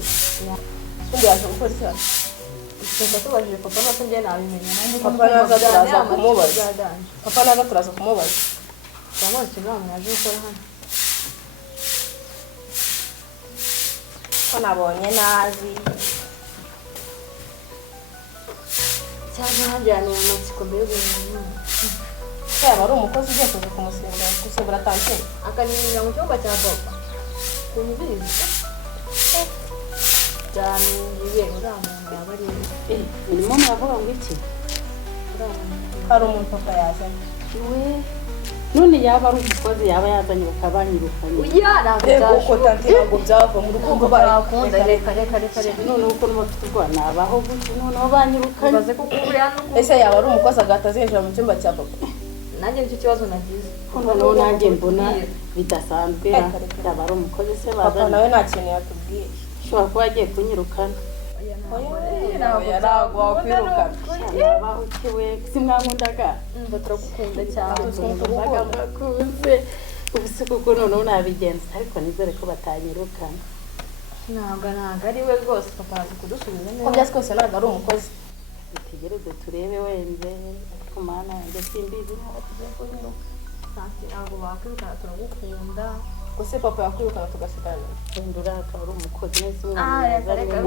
kumubaza undi yaje gukora iki hano Reka tubajije papa nuko njye nabimenya nanjye papa naza turaza kumubaza papa naza turaza kumubaza cyangwa ikibazo yaje gukora hano ko nabonye nazi cyangwa hajyanye amatsiko mbere y'umuntu yaba ari umukozi ugiye kuza gusubira tantine akaninjira mu cyumba cya papa ukuntu ubizi byaninjiye uriya muntu yaba ari urimo muravuga ngo iki uriya muntu hari umuntu papa yazanye we none yaba ari umukozi yaba yazanye bakabanyirukanye reba uko tantine ngo byava mu rukundo barakunda reka none uko n'abafite ubwoba nabaho gutyo noneho banyirukanye ubaze ko uriya nuko ese yaba ari umukozi agatazinjira mu cyumba cya papa nanjye nicyo kibazo nagize noneho nanjye mbona bidasanzwe yaba ari umukozi se papa bazanye nawe nta kintu yatubwiye ushobora kuba yagiye kunyirukana ntabwo wakwirukana nabaho kiwe simwankundaga turagukunda cyane bakunze ubuse kuko noneho nabigenza ariko nizere ko batanyirukana ntabwo ari we rwose papa azi kudusubiza ko byose kose ntabwo ari umukozi dutegereze turebe wembe ariko mana yanjye simbizi ntabwo tugiye kunyiruka ntabwo bakwirukana turagukunda gusa papa yakwirukana tugasigarana wenda uriya akaba ari umukozi nese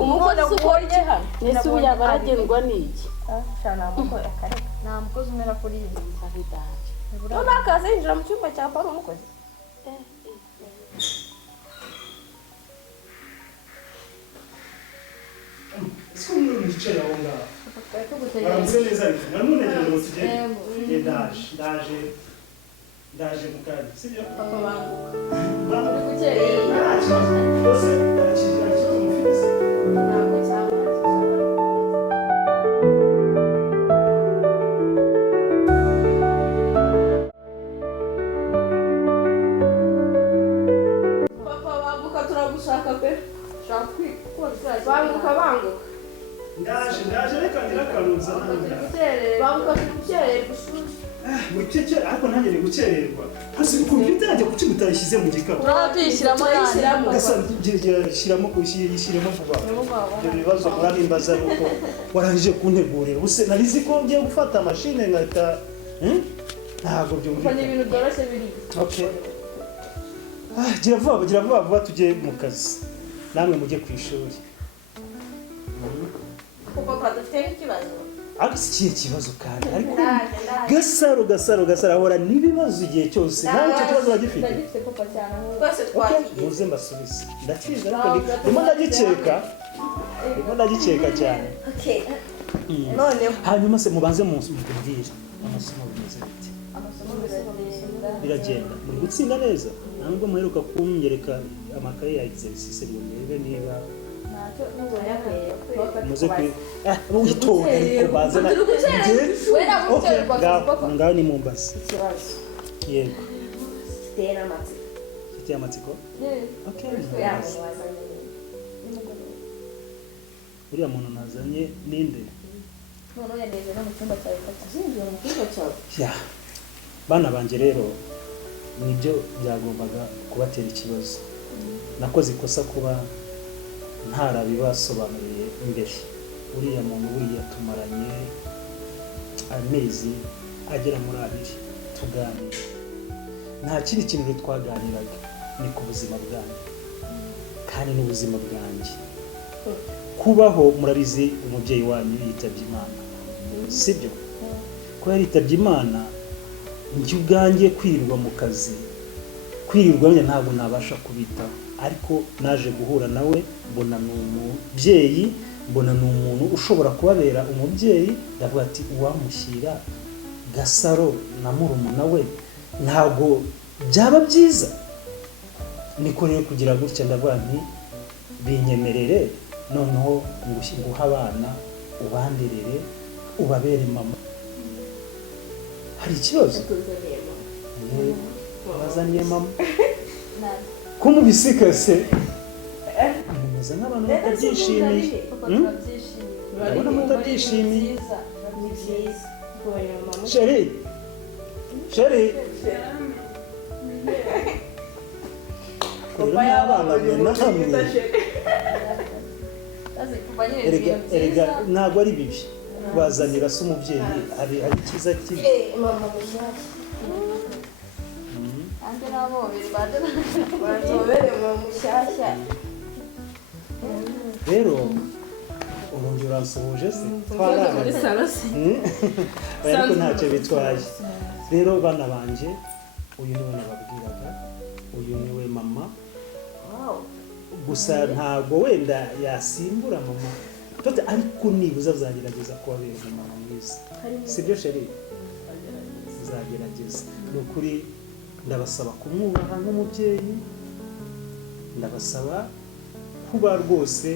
umukozi si ukora iki hano nese ubu yaba aragendwa n'iki nta mukozi akareka nta mukozi umera kuri iyi nza bidaje none akaza yinjira mu cyumba cya papa ari umukozi ese umuntu wicaye aho ngaho twari tugutegereje baramutse neza ariko muramunegera ngo tugende ndaje mu kanya sibyo papa banguka turi gukerera nta kibazo rwose nta kibazo mufite se ntabwo cyaba papa banguka turagushaka pe ushaka kwikora banguka ndaje reka ndirakanunza turi gukerera banguka turi gukererwa ishuri mukeke ariko nanjye ni gukererwa hasi kompiyuta yanjye kuki mutayishyize mu gikapu turaba tuyishyiramo gasa yishyiremo vuba ibyo bibazo murabimbaza nuko warangije kuntegurira ubuse narizi ko ngiye gufata mashine nkahita ntabwo ni byumvikana ibintu byoroshye biri okay gira vuba tujye mu kazi namwe mujye ku ishuri papa dufite n'ikibazo ariko si ikihe kibazo kandi ariko gasaro ahora n'ibibazo igihe cyose nawe icyo kibazo uragifite ndagifite papa cyane aho twese twakigize muze mbasubize ndakizi ariko ndimo ndagikeka cyane noneho hanyuma se mubanze mutubwire amasomo bimeze bite amasomo biragenda muri gutsinda neza ntabwo muheruka kunyereka amakaye ya exercice ngo ndebe niba ntacyo n'ubona muze witonde ariko baze na ngaho ni mumbazi ikibazo yego giteye n'amatsiko giteye amatsiko okay uriya muntu nazanye ninde noneho yaneje no mu cyumba cyawe zinjira mu cyumba cyawe ya bana banjye rero nibyo byagombaga kubatera ikibazo nakoze ikosa kuba ntarabibasobanuriye imbere uriya muntu buriya tumaranye amezi agera muri 2 tuganira nta kindi kintu twaganiraga ni ku buzima bwanjye kandi n'ubuzima bwanjye kubaho murabizi umubyeyi wanyu yitabye Imana sibyo ko yaritabye Imana njye ubwanjye kwirirwa mu kazi kwirirwa ntabwo nabasha kubitaho ariko naje guhura nawe mbona ni umubyeyi mbona ni umuntu ushobora kubabera umubyeyi ndavuga ati uwamushyira Gasaro na murumuna we ntabwo byaba byiza niko rero kugira gutya ndavuga nti binyemerere noneho nguha abana ubanderere ubabere mama hari ikibazo bazaniye mama ko mubisikase mumeze nk'abantu batabyishimiye ndabona mutabyishimiye ni byiza Chérie papa yaba namwe maze kuva nyine ibintu erega byiza ntabwo ari bibi kubazanira se umubyeyi hari icyiza kibi mama mushyashya ande nabo baje bazobere mama mushyashya rero urongera uransuhuje se twarara muri salo se ariko ntacyo bitwaye rero bana banje uyu niwe nababwiraga uyu niwe mama gusa ntabwo wenda yasimbura mama tote ariko nibuza azagerageza kubabera umumama mwiza sibyo sheri uzagerageza ni ukuri ndabasaba kumwubaha nk'umubyeyi ndabasaba kuba rwose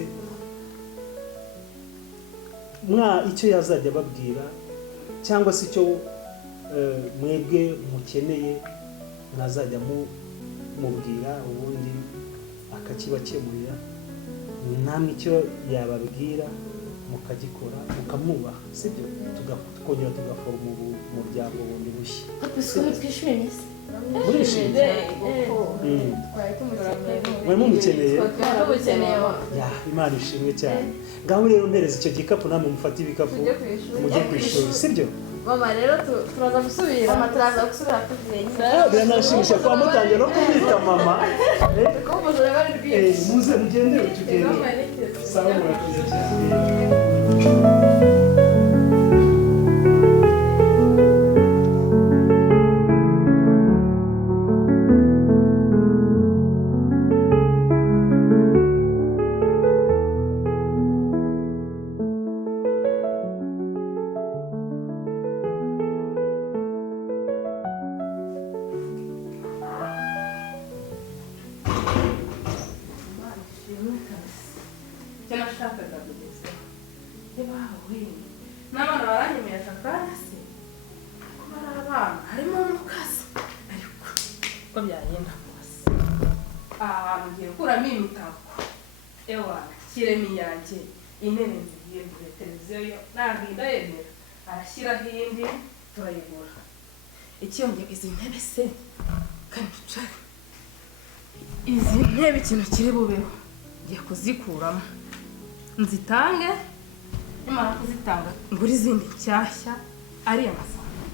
icyo yazajya ababwira cyangwa se icyo mwebwe mukeneye mwazajya mubwira ubundi akakibakemurira namwe icyo yababwira mukagikora mukamwubaha sibyo tukongera tugaforoma umuryango bundi bushya twishimye se murishimye twari tumukeneye mwe mumukeneye tumukeneye Imana ishimwe cyane ngaho rero mpereza icyo gikapu namwe mufate ibikapu mujye ku ishuri sibyo mama rero turaza gusubira mama turaza gusubira tuvuye nyine biranashimisha kuba mutangiye no kumwita mama kuko ubujura bari bwinshi muze mugendere tugende sawa murakoze cyane icyo nashakaga kugezaho ntibawe n'abana baranyemeye aka kanya se ko bari abana harimo umukasi ariko uko byagenda kose aha hantu ngiye gukuramo imitako ewana kiremo iyanjye intebe nzihindure televiziyo yo ntabwo indayemera arashyiraho indi turayigura ikiyongera izi ntebe se kanicare izi ntebe ikintu kiri bubeho ngiye kuzikuramo nzitange nimara kuzitanga ngura izindi nshyashya ariya masambu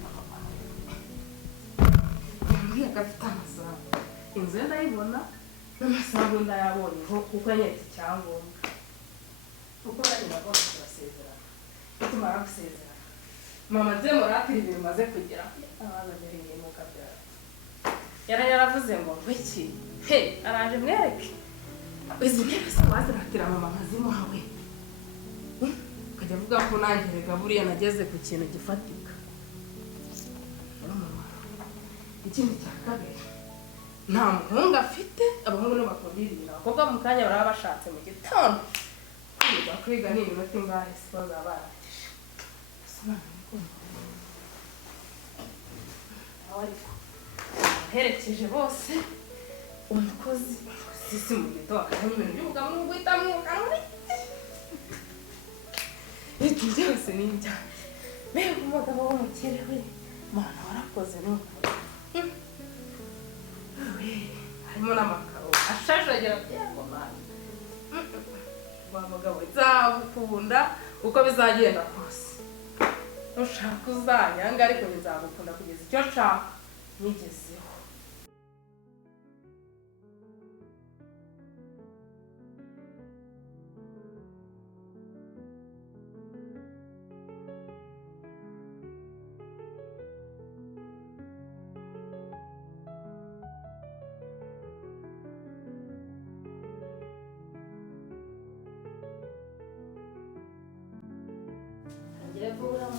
yambwiye ko afite amasambu inzu ye ndayibona n'amasambu ndayabonyeho kuko yanyeretse icyangombwa kuko bari nagomba turasezerana nitumara gusezerana mama nze muratire ibintu maze kugira abazanye bihemuka byara yaravuze ngo iki he araje mwereke izi ntebe se waziratira mama nkazimuhawe ukajya avuga ko nanjye rega buriya nageze ku kintu gifatika ikindi cya kabiri nta muhungu afite abahungu nibo bakunda ibintu abakobwa mu kanya baraba bashatse mu gitondo kwiga ni iminota ingahe si bazaba barangije ariko baherekeje bose umukozi sisi mu gito akanya ibintu by'umugabo n'uguhita mwukanwe ibintu byose ni ibyanjye mbega umugabo w'umukire we mana warakoze n'ukuri harimo n'amakaro ashashagera byego mana wa mugabo nzagukunda uko bizagenda kose nushaka uzanyanga ariko nzagukunda kugeza icyo nshaka nyigezeho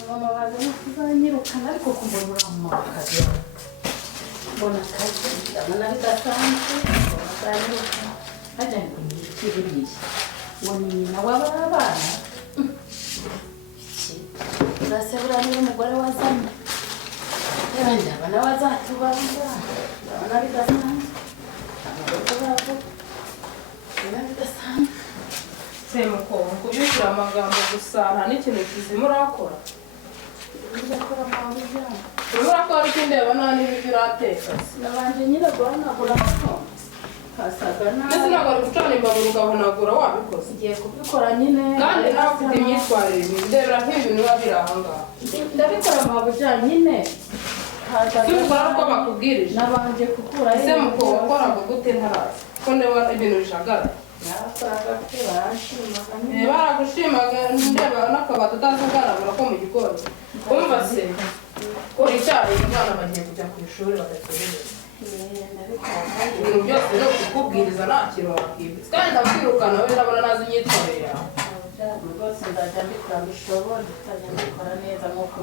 mama baza no kuzanyirukana ariko kumbura mama akazi mbona akazi ndabona bidasanzwe mbona azanyirukana hajya ngo ntikiburiye ngo ni nyina w'abana iki urasebura niba umugore wazanye ndabona wazatubanza ndabona bidasanzwe amaguru babo ndabona bidasanzwe semuko kubyukira amagambo gusa nta n'ikintu kizima urakora urakora amabujyana urimo urakora iki ndeba nta n'ibiryo urateka nabanje nyiragora nagura hano hasaga ndetse ntabwo ari gucana imbabura ugahanagura wabikoze. ngiye kubikora nyine Kandi nawe ufite imyitwarire mibi, ndebera nk'ibintu biba biri aha ngaha. ndabikora mabuja nyine Si ubikora uko bakubwirije. nabanje gukura Ese muko wakoraga gute ntarazi? Ko ndeba ibintu bishagara. narakoraga ko barashimaga nyine Baragushimaga ndeba n'akabati utazugaragura ko mu gikoni. Umva se kora icyayi abana bagiye kujya ku ishuri badategereza. Ibintu byose no kukubwiriza nta kintu wakibwiriza. Kandi ndakwirukana wowe ndabona nazi imyitwarire yawe. rwose nzajya mbikora mbishobora nzajya mbikora neza nk'uko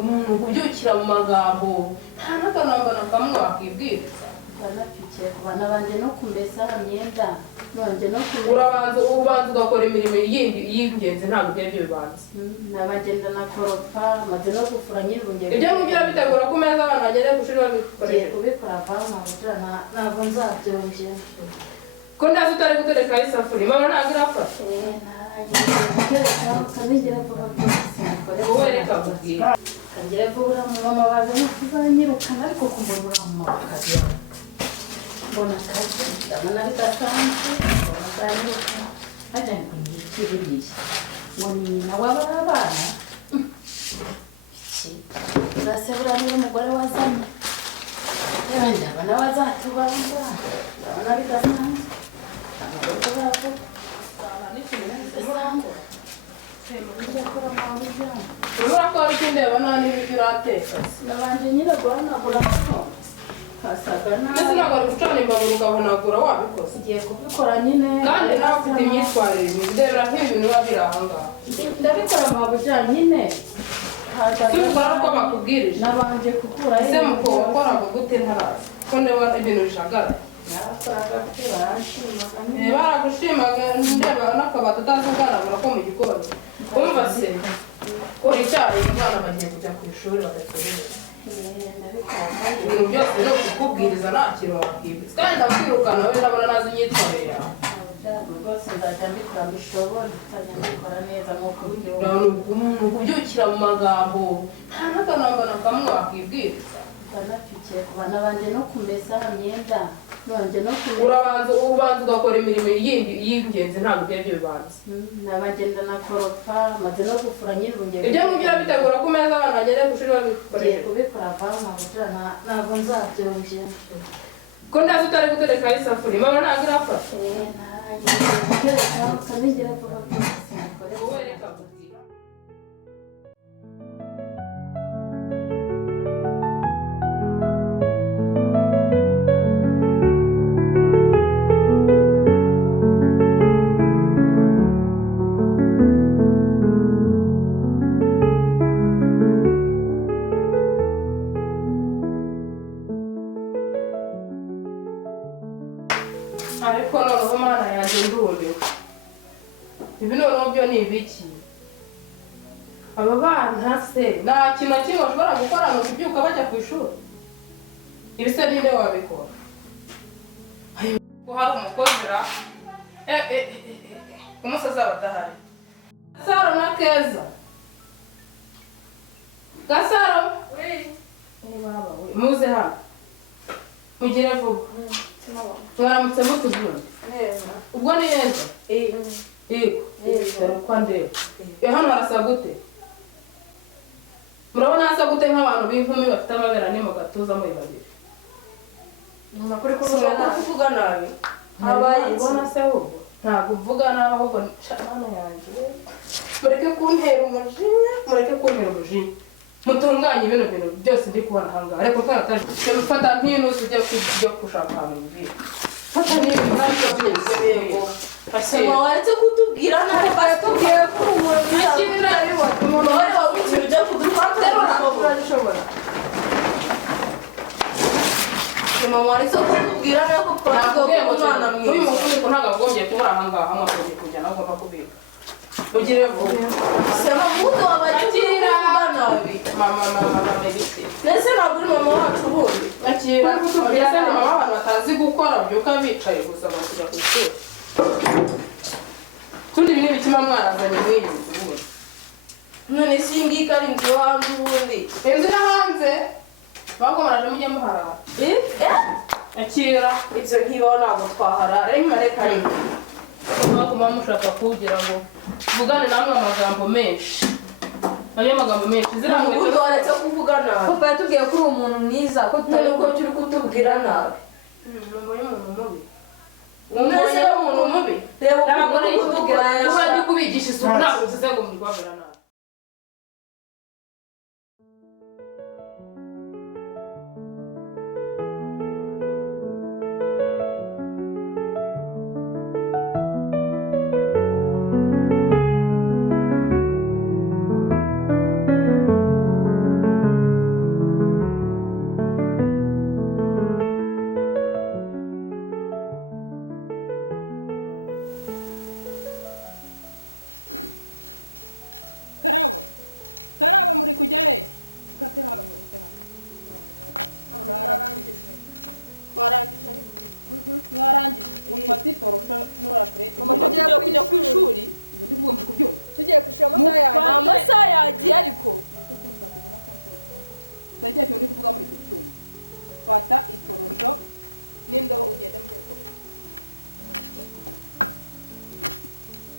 Umuntu kubyukira mu magambo nta n'akanamba na kamwe wakibwiriza. banapikiye ku bana banjye no kumesa imyenda nonge no ubanza ugakora imirimo yindi y'ingenzi ntabwo ibyo aribyo bibanza. nabagenda na koropa maze no gufura nyine ubungiye ibyo ngibyo bitegura ku meza abana bagere ku ishuri babikoresha. kubikora vama ntabwo nzabyongera ko ndazi utari gutereka isafuriya mama ntabwo irafasha. kanigera vuba byose wowe reka kubwira kanigera vuba mama baza no kuzanyirukana ariko kumbona uramama akazi mbona akazi ndabona bidasanzwe mbona azanyirukana hajya ngo ngiki buriya ngo ni nyina w'abari abana iki urasebura n'umugore wazanye ndabona wazatubanza ndabona bidasanzwe amaboko babo urabona ko wari ndeba nta n'ibiryo urateka. nabanje nyine guhanagura hano hasaga ndetse ntabwo ari gucana imbabura ugahanagura wabikoze. ngiye kubikora nyine kandi nawe ufite imyitwarire mibi, ndebera nk'ibintu biba biri aha ngaha. ndabikora mabuja nyine si ubikora uko bakubwirije. nabanje gukura ese muko wakoraga gute ntarazi? Ko ndeba ibintu bishagara. narakoraga ko barashimaga nyine baragushimaga ndeba n'akabati utazugaragura ko mu gikoni. Umva se kora icyayi abana bagiye kujya ku ishuri badategereza. ibintu byose no kukubwiriza nta kintu wakibwiriza. kandi ndakwirukana wowe ndabona nazi imyitwarire yawe. rwose nzajya mbikora mbishobora nzajya mbikora neza nk'uko umuntu kubyukira mu magambo nta n'akanamba na kamwe wakibwiriza. banapikiye ku bana banjye no kumesa imyenda nonge no ubanza ugakora imirimo yindi y'ingenzi ntabwo ibyo aribyo bibanza. nabagenda na koropa maze no gufura nyine ubungiye ibyo ngibyo bitegura ku meza abana bagere ku ishuri babikoresha. kubikora vama ntabwo nzabyongera ko ndazi utari gutereka isafuriya mama ntabwo irafasha. kanigera vuba byose wowe reka kubwira ariko noneho mana yanjye ndumiwe. ibi noneho byo ni ibiki? aba bana se nta kintu na kimwe bashobora gukora ngo kubyuka bajya ku ishuri. ibi se ninde wabikora? ko hari umukozi ra umusaza badahari. Gasaro na Keza. Gasaro muze hano mugire vuba. mwaramutse mutuzura ubwo ni neza. yego kwa ndeba hano harasa gute? murabona hasa gute nk'abantu b'inkumi bafite amabera ni mu gatuza muri babiri. Nakuri kuvuga nabi. habaye ibona se ahubwo ntabwo mvuga nabi ahubwo mana yanjye mureke kuntera umujinya mutunganye ibintu byose ndi kubona aha ngaha. ariko twataje mufata nk'inusu ujya gushaka ahantu mbwira fata n'ibintu ntabyo byego Asema waretse kutubwira nawe batubwiye ko umuntu akirira umuntu wari wabukira ujya kudufatira urabishobora. Asema waretse kutubwira nawe ko nakubwiye ngo umwana uyu mwiza mufuniko ntabwo agombye kubura aha ngaha amagombye kujya nawe ugomba kubika ugire vuba. Asema muto wabakira nabi mama bibite nese ntabwo uri mama wacu ubundi akira kutubwira se mama abantu batazi gukora byuka bicaye gusa bakujya ku ishuri. tundi ibi ni ibikima mwarazanye mw'iyi nzu ubundi. none singi kari inzu yo hanze ubundi inzu yo hanze ahubwo muraje mujye muharara. akira ibyo nkibaho ntabwo twaharara reka reka reka kuba mushaka kugira ngo tuvugane namwe amagambo menshi ayo magambo menshi zira ngo uretse kuvuga nabi papa yatubwiye ko uri umuntu mwiza ko tutari uko turi kutubwira nabi numva y'umuntu mubi umeze umuntu mubi reba ntabwo ari kutubwira kuba ndi kubigisha isuku ntabwo uzize ngo mwigwabira nabi Karabo muri kujya he? Ukate hano muze hano. Twarangije ariko. Mwarangije. Mufate itorosha n'urakrete. Mama tugiye kujya ku ishuri. Ibi ndi kuvuga kubyumva. Tugiye kushira amasaha yaje. amasaha yagiye ariko Kuko kuzakuza no konshura umwuka. Ndagiye cyo ndi kuvuga muri kubyumva. Fata itorosho n'indobo ugende mu cyeko.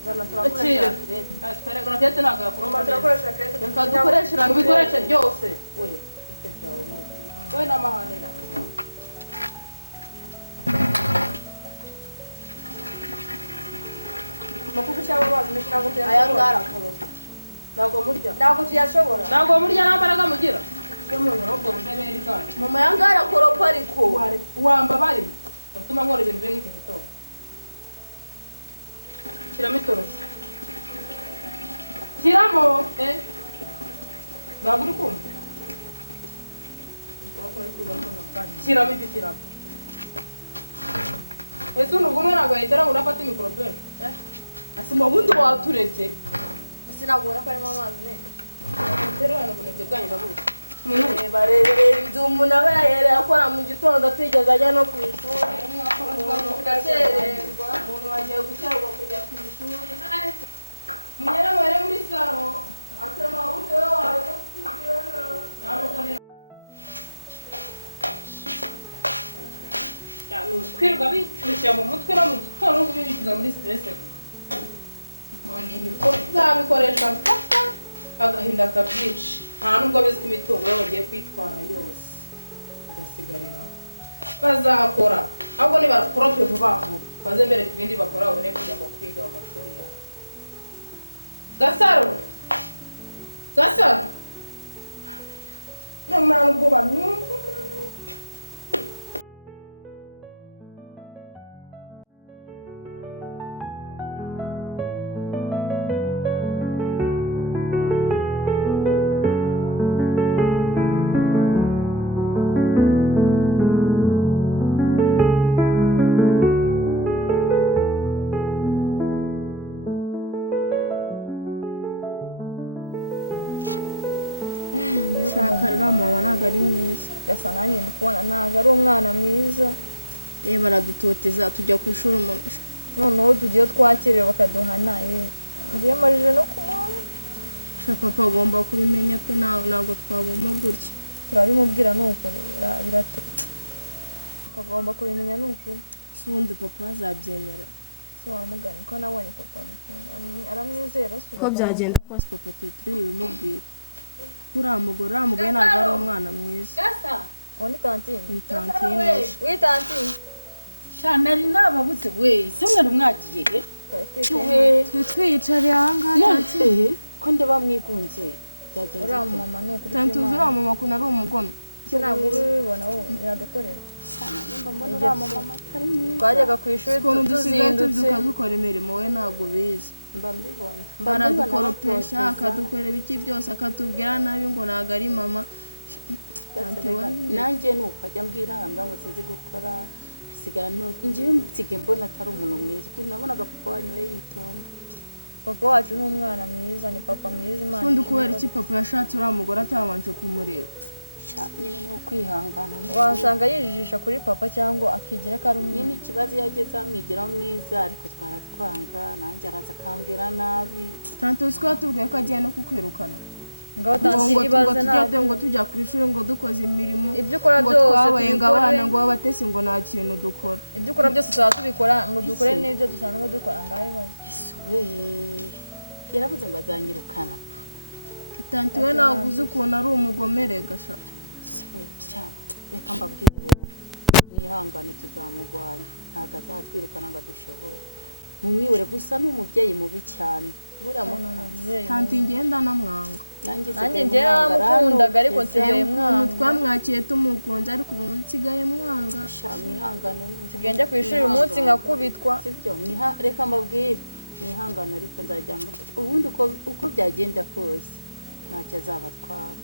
Zana turakoresha kredi. Karagate ntabwo yakuroba. Turakoresha kredi. Reka dukoreshe ibikoresho byose. We, ufite byawe ubundi. We n'amahane yawe. Makuko cyangwa amazi menshi ntabwo aya tuyashobora. ngara akabazo Ntabwo murya. Ntabwo tuyashobora. Ntabwo murya nta mbaraga mugira. Cyo mu rugo rujeberi kandi. mama ya ngara koropa ariko Wamba bari. Tatuma nkora ibintu bimwe iki gitondo. Shyiramo itorosho. Shyiramo ntabwo uri kumva. Shyiramo ibyo shyiramo. Ese unubwo umwe ntabwo yahitara ngo unafate mikoropesho. asoma bundi waturetse Sinabona ko arimo amazi menshi. Rero hano bunebwe bwanyu ndabuze. barebe ibyo umuntu aba yahereye akora mu gitondo atigeze ajya no ku ishuri Ugakererwa. umuntu wagiye gucyarwa kujya ku ishuri Munyana mwere muri saro. asoma bundi we waje kutubwira nabi Kwirwa bicyushya mu mutwe no mu gitondo no kubibikiza muri stress. Nzabikoresha mpaka agahinda kabyica. Nta nubwo bizwi imitungo yabo bagiye kwitwara yose ugasigariraho. Bazakora ahubwo nibakorope vuba vuba baze mbere ku bindi bakora babone kujya ngo kwiga mu mashuri yabo. Gasaro nta nubwo banumva shaka rero mama ntabwo ari mwiza Gasa nanjye ndi kubona ntabwo ari umwana mwiza. reba baradutoteza tujya ku ishuri umuntu Noneho tugiye twakerewe bakaduhana. Ngiye amajije no kumwana. papa agomba kubimenya pe ntabwo twagomba gutya Turabimubwira n'ukuri. Biratu. Papa agomba kubimenya n'ukuri. si ubundi papa azabyemera So wamugani ko nabonye papa aramwizera ko byagenda kose papa turi bubimubwire uriya mugore ntabwo ari umwana mwiza Uwo ni tantine. ni tantine Oui tantine. Shanari nababuze we se mwari mwagiye he twe twiyicariye ahangaha none ko ndeba mwigunze byagenze Uriya bite mama ni ukuri. tantuzi uriya mama ukuntu ari umugome Ntabwo ubibona wowe biradukorera. sana nimba mbona uriya mama atari mwiza Twajyaga ku ishuri ukuntu dusigaye tuzindutse. tubyuka dukora imirimo we ntabwo ubizi mba mbibona aradukoropesha akadukorera ibiki byose akatubwira nabi ngo ntabwo ari mama tante wabi nanjye nuko ajya mbwira ambwa ngo sinzi gukora asigara ngiye nsige mbona atari umuntu mwiza ukuntu nabonaga papa wanyu we yitonda. Papa wacu ni umwana mwiza, ni papa mwiza Imana. ubundi kubera iki papa yashatse uriya mugore atabanje kumureba nyine ni ukwihangana Wasanga yijijisha kuri papa cyangwa akigira ko ari nyine ikibazo yageze amwigiraho mwiza ariko twaratwanga nanjye araza akambwira nabi tante uzi ko yatubwiye ko agiye no kukwirukana ngaho tansi ngo ibaze tujya ngo tujya ku ishuri ngo dukoze imirimo ibyo ukora ngo byose twabaye ngo tubikore. abana ngo abatesi ngo nta kintu dukora ibyo ukora byose tuba tubikora ngo dukore n'ibyo dusanzwe dukora ngaho ibaze ese we yaravuze ngo azanyirukana tanti we ntabwo uzi ukuntu ari umugomere gasha ese we sha reka mbabwire rero mwihangane tuzamurwanya ntabwo azatwirukana ngo adushobore mumwibure gusa ni umubyeyi mubi cyane buriya mukazi tanti ngenda namwanga nanjye njye namukundaga ariko nsigaye mwanga twamwakiye tumukunze ariko ubu nsigaye mwanga sha mwihangane nsigaye njya ku ishuri uyu munsi nkakubitwa sibyo reka mbabwire mwihangane ariko nzajya mbafasha ubundi uko byagenda kose ntacyo azabatwara